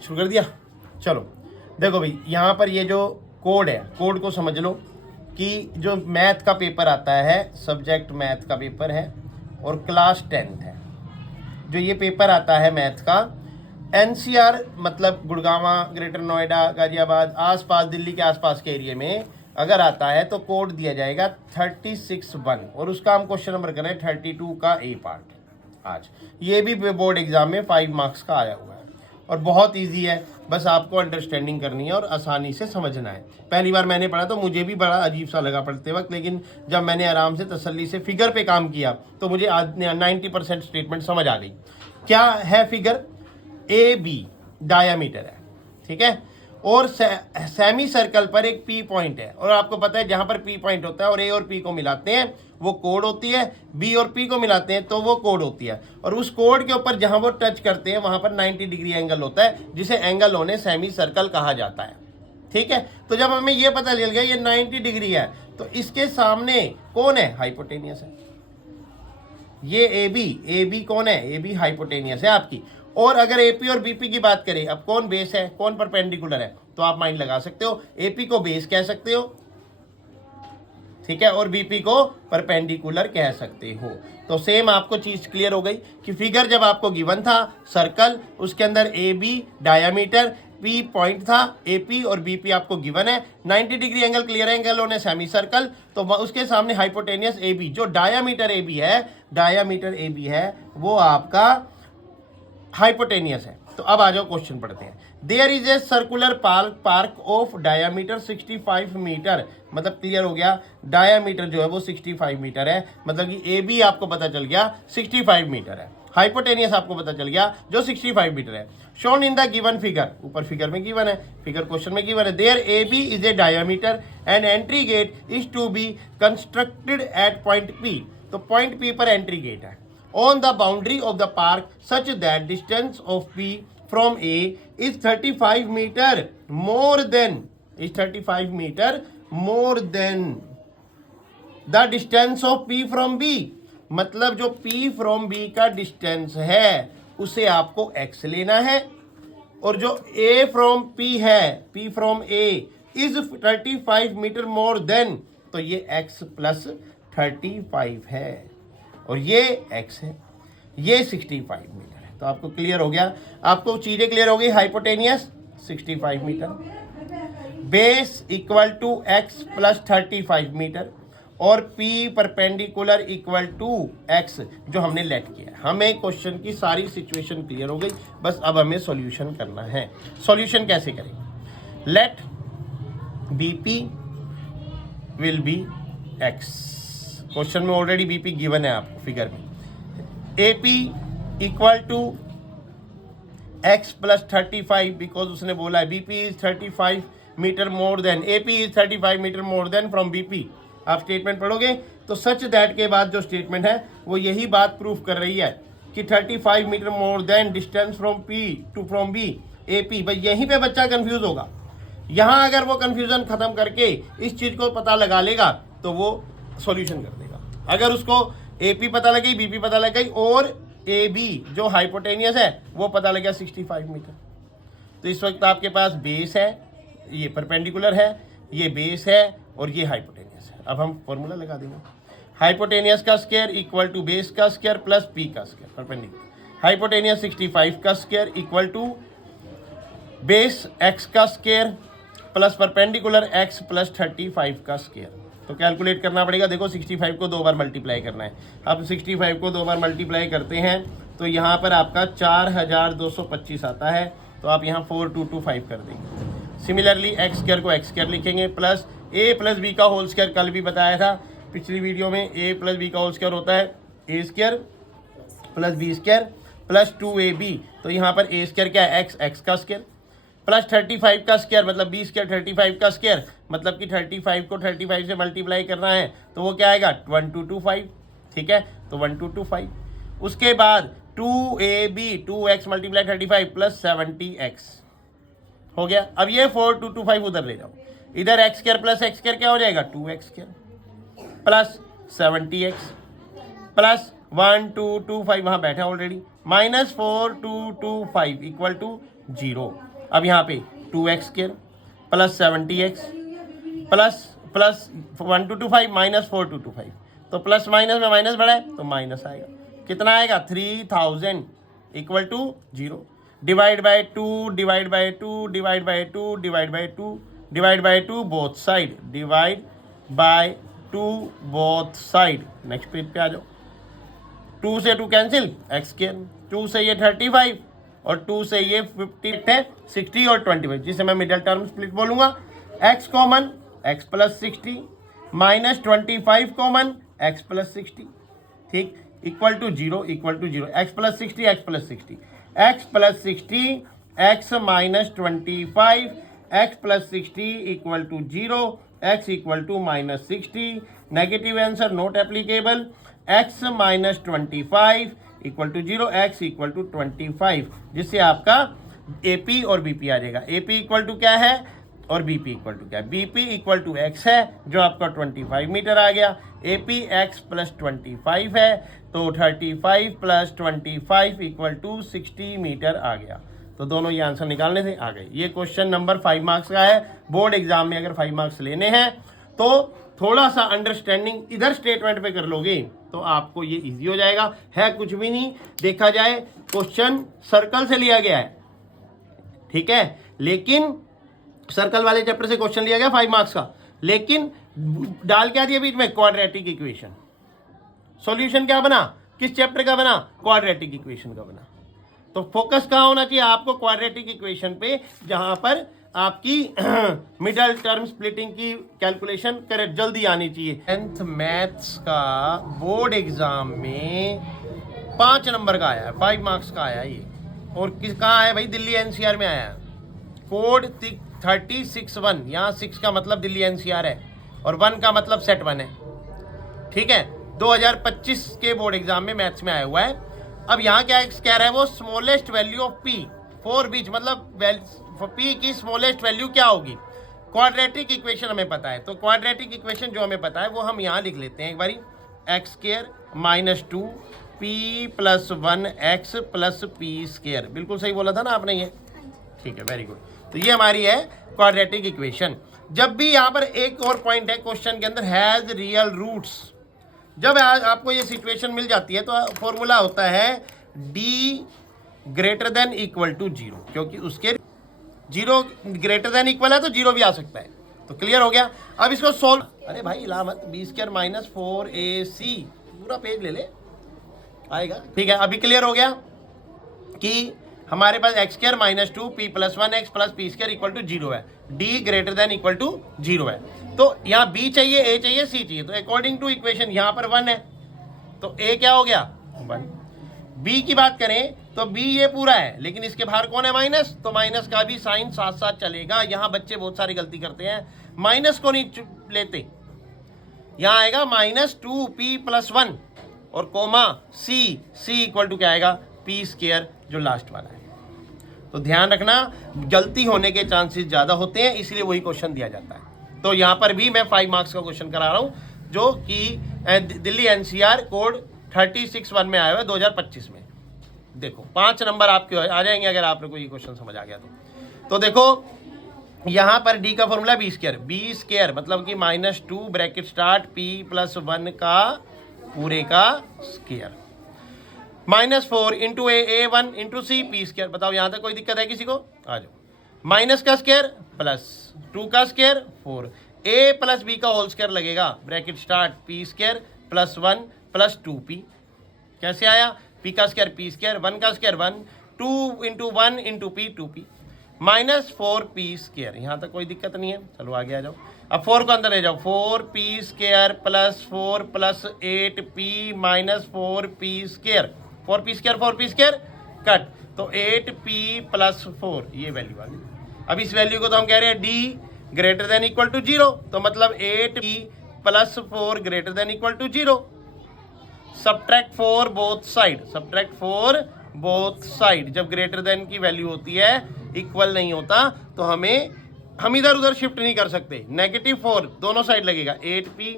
शुरू कर दिया। चलो देखो भाई, यहाँ पर ये जो कोड है, कोड को समझ लो कि जो मैथ का पेपर आता है, सब्जेक्ट मैथ का पेपर है और क्लास 10th है, जो ये पेपर आता है मैथ का, एनसीआर मतलब गुड़गांव, ग्रेटर नोएडा, गाजियाबाद, आसपास दिल्ली के आसपास के एरिया में अगर आता है तो कोड दिया जाएगा 36(1) और उसका हम क्वेश्चन नंबर करें 32 का ए पार्ट। आज ये भी बोर्ड एग्जाम में 5 मार्क्स का आया हुआ है और बहुत इजी है, बस आपको अंडरस्टैंडिंग करनी है और आसानी से समझना है। पहली बार मैंने पढ़ा तो मुझे भी बड़ा अजीब सा लगा पढ़ते वक्त, लेकिन जब मैंने आराम से तसल्ली से फिगर पे काम किया तो मुझे 90% स्टेटमेंट समझ आ गई। क्या है फिगर? ए बी डायामीटर है, ठीक है, और सेमी सर्कल पर एक पी पॉइंट है, और आपको पता है जहां पर पी पॉइंट होता है और ए और पी को मिलाते हैं वो कोड होती है, बी और पी को मिलाते हैं तो वो कोड होती है, और उस कोड के ऊपर जहां वो टच करते हैं वहां पर 90 डिग्री एंगल होता है, जिसे एंगल होने सेमी सर्कल कहा जाता है। ठीक है, तो जब हमें ये पता चल गया ये 90 डिग्री है तो इसके सामने कौन है? हाइपोटेनियस है। ये ए बी कौन है? ए बी हाइपोटेनियस है आपकी। और अगर एपी और बीपी की बात करें, अब कौन बेस है, कौन परपेंडिकुलर है, तो आप माइंड लगा सकते हो, एपी को बेस कह सकते हो, ठीक है, और बीपी को परपेंडिकुलर कह सकते हो। तो सेम आपको चीज क्लियर हो गई कि फिगर जब आपको गिवन था सर्कल, उसके अंदर A B diameter, P point था, एपी और बीपी आपको गिवन है, 90 डिग्री एंगल, क्लियर एंगल होने सेमी सर्कल, तो उसके सामने हाइपोटेनियस ए बी, जो डायामीटर ए बी है, डायामीटर ए बी है वो आपका हाइपोटेनियस है। तो अब आ जाओ क्वेश्चन पढ़ते हैं। There is a circular park of diameter 65 metre, मतलब क्लियर हो गया, डायामीटर जो है वो 65 मीटर है, मतलब कि ए बी आपको पता चल गया 65 मीटर है, हाइपोटेनियस आपको पता चल गया जो 65 मीटर है। Shown in the given figure, ऊपर फिगर में गिवन है, फिगर क्वेश्चन में गिवन है, there A B is a diameter and entry gate is to be constructed at point P, तो पॉइंट पी पर एंट्री गेट है on the boundary of the park such that distance of P from A is 35 meter more than the distance of P from B, मतलब जो P from B का distance है उसे आपको x लेना है, और जो A from P है, P from A is 35 metre more than, तो ये x प्लस 35 है और ये x है, ये 65 मीटर है। तो आपको क्लियर हो गया, आपको चीजें क्लियर हो गई। Hypotenuse 65 metre, base equal to x plus 35 metre, और p perpendicular equal to x जो हमने लेट किया। हमें क्वेश्चन की सारी सिचुएशन क्लियर हो गई, बस अब हमें सॉल्यूशन करना है। सॉल्यूशन कैसे करेंगे? Let bp will be x, question में ऑलरेडी बीपी गिवन है आपको फिगर में, AP equal to x plus 35, because उसने बोला है BP is 35 metre more than, AP is 35 metre more than from BP. आप स्टेटमेंट पढ़ोगे तो सच दैट के बाद जो स्टेटमेंट है वो यही बात प्रूफ कर रही है कि 35 metre more than distance from P to from B AP. भाई यहीं पे बच्चा कंफ्यूज होगा, यहां अगर वो कंफ्यूजन खत्म करके इस चीज को पता लगा लेगा तो वो सॉल्यूशन कर देगा। अगर उसको एपी पता लगी, बीपी पता लग गई और ए बी जो हाइपोटेनियस है वो पता लग गया 65 मीटर, तो इस वक्त आपके पास बेस है, ये परपेंडिकुलर है, ये बेस है और ये हाइपोटेनियस है। अब हम फॉर्मूला लगा देंगे, हाइपोटेनियस का स्क्वायर इक्वल टू बेस का स्क्वायर प्लस पी का स्क्वायर, परपेंडिकुलर। हाइपोटेनियस 65 का square equal to base x का square plus perpendicular x plus 35 का स्क्वायर। तो कैलकुलेट करना पड़ेगा, देखो 65 को 2 बार मल्टीप्लाई करना है। अब 65 को 2 बार मल्टीप्लाई करते हैं तो यहाँ पर आपका 4225 आता है, तो आप यहाँ 4225 कर देंगे। सिमिलरली एक्स स्क्वायर को एक्स स्क्वायर लिखेंगे प्लस ए प्लस बी का होल स्क्वायर, कल भी बताया था पिछली वीडियो में, ए प्लस बी का होल स्क्वायर होता है a square plus b square plus 2ab, तो यहाँ पर ए स्क्वायर क्या है? एक्स का स्क्वायर प्लस 35 का स्क्वायर, मतलब बी स्क्वायर 35 का स्क्वायर, मतलब कि 35 को 35 से मल्टीप्लाई करना है तो वो क्या आएगा? 1225, ठीक है, तो 1225। उसके बाद 2ab 2x multiply 35 plus 70x हो गया। अब ये 4225 उधर ले जाओ, इधर x square plus x square क्या हो जाएगा? 2x square plus 70x plus 1225 वहां बैठा ऑलरेडी, -4225 इक्वल टू 0। अब यहाँ पे 2x² प्लस 70x प्लस 1225 -4225, तो प्लस माइनस में माइनस बढ़ा है तो माइनस आएगा। कितना आएगा 3000 equal to 0। Divide by 2 divide by 2 divide by 2 divide by 2 divide by 2 both side, divide by 2 both side. Next page पे आ जाओ। 2 से 2 कैंसिल, x², 2 से ये 35 और 2 से ये 50 है 60 और 25, जिसे मैं मिडिल टर्म स्प्लिट बोलूंगा। x common x plus 60 minus 25 common x plus 60, ठीक, equal to 0 equal to 0। x plus 60 x plus 60 x plus 60 x minus 25 x plus 60 equal to 0, x equal to minus 60। Negative answer not applicable. x minus 25 equal to 0, x equal to 25, जिससे आपका AP और BP आ जाएगा। AP equal to क्या है और BP equal to क्या है? BP equal to x है जो आपका 25 मीटर आ गया। AP x प्लस 25 है तो 35 प्लस 25 इक्वल टू 60 मीटर आ गया। तो दोनों ये आंसर निकालने से आ गए। ये क्वेश्चन नंबर 5 मार्क्स का है। बोर्ड एग्जाम में अगर 5 मार्क्स लेने हैं तो थोड़ा सा अंडरस्टैंडिंग इधर स्टेटमेंट पे कर लोगे तो आपको ये इजी हो जाएगा। है कुछ भी नहीं, देखा जाए क्वेश्चन सर्कल से लिया गया है, ठीक है, लेकिन सर्कल वाले चैप्टर से क्वेश्चन लिया गया 5 मार्क्स का, लेकिन डाल क्या दिया बीच में? Quadratic equation. सॉल्यूशन क्या बना? किस चैप्टर का बना? क्वाड्रेटिक इक्वेशन का बना। तो फोकस कहाँ होना चाहिए आपको? क्वाड्रेटिक इक्वेशन पे, जहां पर आपकी मिडल टर्म स्प्लिटिंग की कैलकुलेशन करेक्ट जल्दी आनी चाहिए। 10th मैथ्स का बोर्ड एग्जाम में 5 नंबर का आया है, 5 मार्क्स का आया ये। और किस कहाँ आया भाई? दिल्ली NCR में आया है। कोड 3061, यहाँ 6 का मतलब दिल्ली NCR है और 1 का मतलब सेट 1 है, ठीक है। 2025 के बोर्ड एग्जाम में मैथ्स में आया हुआ है। अब यहाँ क्या कह रहा है वो? Smallest value of P for which, मतलब P की स्मॉलेस्ट वैल्यू क्या होगी? क्वाड्रेटिक इक्वेशन हमें पता है, तो क्वाड्रेटिक इक्वेशन जो हमें पता है वो हम यहाँ लिख लेते हैं एक बारी। x² minus 2 P plus 1x plus P²। बिल्कुल सही बोला था ना आपने ये, ठीक है, वेरी गुड। तो ये हमारी है क्वाड्रेटिक इक्वेशन। जब भी यहाँ पर एक और पॉइंट है क्वेश्चन के अंदर, हैज रियल रूट्स। जब आपको ये सिचुएशन मिल जाती है तो फॉर्मूला होता है d greater than equal to 0, क्योंकि उसके 0 ग्रेटर देन इक्वल है तो 0 भी आ सकता है। तो क्लियर हो गया। अब इसको सोल्व, अरे भाई इलामत b² माइनस 4ac, पूरा पेज ले ले आएगा, ठीक है। अभी क्लियर हो गया कि हमारे पास x² minus 2 P plus 1x plus P² equal to 0 है, d greater than equal to 0 है। तो यहाँ B चाहिए, A चाहिए, C चाहिए। तो अकॉर्डिंग टू इक्वेशन यहाँ पर 1 है तो A क्या हो गया? 1। B की बात करें तो B ये पूरा है, लेकिन इसके बाहर कौन है? माइनस, तो माइनस का भी साइन साथ साथ चलेगा। यहाँ बच्चे बहुत सारी गलती करते हैं, माइनस को नहीं लेते। यहाँ आएगा -2P प्लस 1 और कोमा C इक्वल टू क्या आएगा? P² जो लास्ट वाला है। तो ध्यान रखना, गलती होने के चांसेस ज़्यादा होते हैं, इसलिए वही क्वेश्चन दिया जाता है। तो यहाँ पर भी मैं 5 मार्क्स का क्वेश्चन करा रहा हूँ, जो कि दिल्ली NCR कोड 361 में आया हुआ है 2025 में। देखो 5 नंबर आपके आ जाएंगे अगर आपने कोई क्वेश्चन समझ आ गया तो देखो यहाँ पर d का फॉर्मूला B² मतलब कि -2 ब्रैकेट स्टार्ट P प्लस 1 का पूरे का square, -4 into A1 into C P²। बताओ यहाँ तक कोई दिक्कत है किसी को? आ जाओ। माइनस का स्क्वायर प्लस 2 का स्क्वायर 4, A प्लस B का होल स्क्वायर लगेगा, bracket start P² plus 1 plus 2P। कैसे आया? P का स्क्वायर P², 1 का square 1, 2 into 1 into P 2P, -4P²। यहाँ तक कोई दिक्कत नहीं है। चलो आगे आ जाओ। अब 4 को अंदर ले जाओ, 4P² plus 4 plus 8P minus 4P², 4P² cut, तो 8P प्लस 4 ये वैल्यू आ गई। अब इस वैल्यू को तो हम कह रहे हैं d greater than equal to 0, तो मतलब 8P plus 4 greater than equal to 0। Subtract 4 both side, subtract 4 both side. जब ग्रेटर देन की वैल्यू होती है, इक्वल नहीं होता, तो हम इधर उधर शिफ्ट नहीं कर सकते। -4 दोनों साइड लगेगा, 8P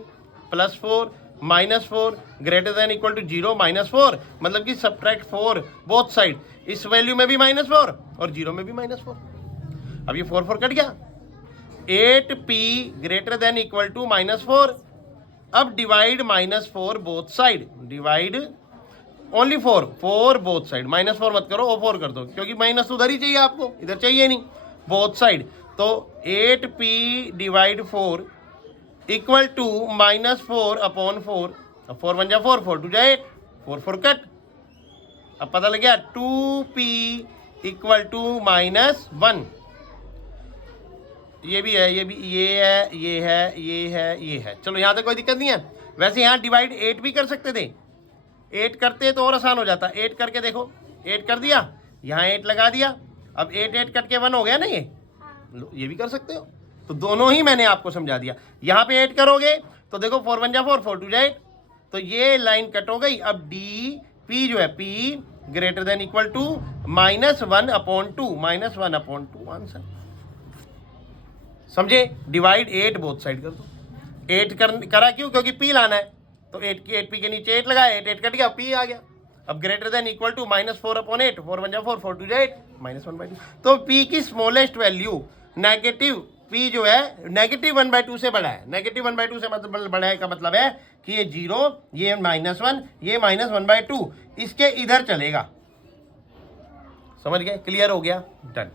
plus 4 -4 greater than equal to 0 -4, मतलब कि सब्ट्रैक्ट 4 बोथ साइड। इस वैल्यू में भी -4 और 0 में भी -4। अब ये 4 कट गया। 8p greater than equal to -4। अब divide -4 both side, divide only 4 both side. -4 मत करो, O4 कर दो, क्योंकि माइनस उधर ही चाहिए आपको, इधर चाहिए नहीं। बोथ साइड तो 8p divide 4 equal to -4 upon 4। अब 4 1 जा 4, 4 2 जा 8, 4 कट। अब पता लग गया 2p इक्वल टू -1। ये भी है, ये भी, ये है, ये है, ये है, ये है। चलो यहाँ तक कोई दिक्कत नहीं है। वैसे यहाँ डिवाइड 8 भी कर सकते थे, 8 करते तो और आसान हो जाता। 8 करके देखो, 8 कर दिया, यहाँ 8 लगा दिया। अब 8 कट के 1 हो गया ना ये। लो, ये भी कर सकते हो। तो दोनों ही मैंने आपको समझा दिया। यहाँ पे 8 करोगे तो देखो 4 1 जा 4, 4 2 जा 8, तो ये लाइन कट हो गई। अब डी पी जो है, P greater than equal to -1 upon 2, -1 upon 2 answer. समझे? डिवाइड 8 बोथ साइड कर दो। 8 करा क्यों? क्योंकि पी लाना है, तो 8p के नीचे 8 लगाया, 8 कट गया, पी आ गया। अब greater than equal to -4 upon 8, 4 1 जा 4, 4 2 जा 8, -1/2। तो p की स्मॉलेस्ट वैल्यू नेगेटिव, p जो है नेगेटिव 1/2 से बड़ा है। नेगेटिव 1/2 से मतलब बड़ा है का मतलब है कि ये 0, ये -1, ये -1/2, इसके इधर चलेगा। समझ गए? क्लियर हो गया? डन।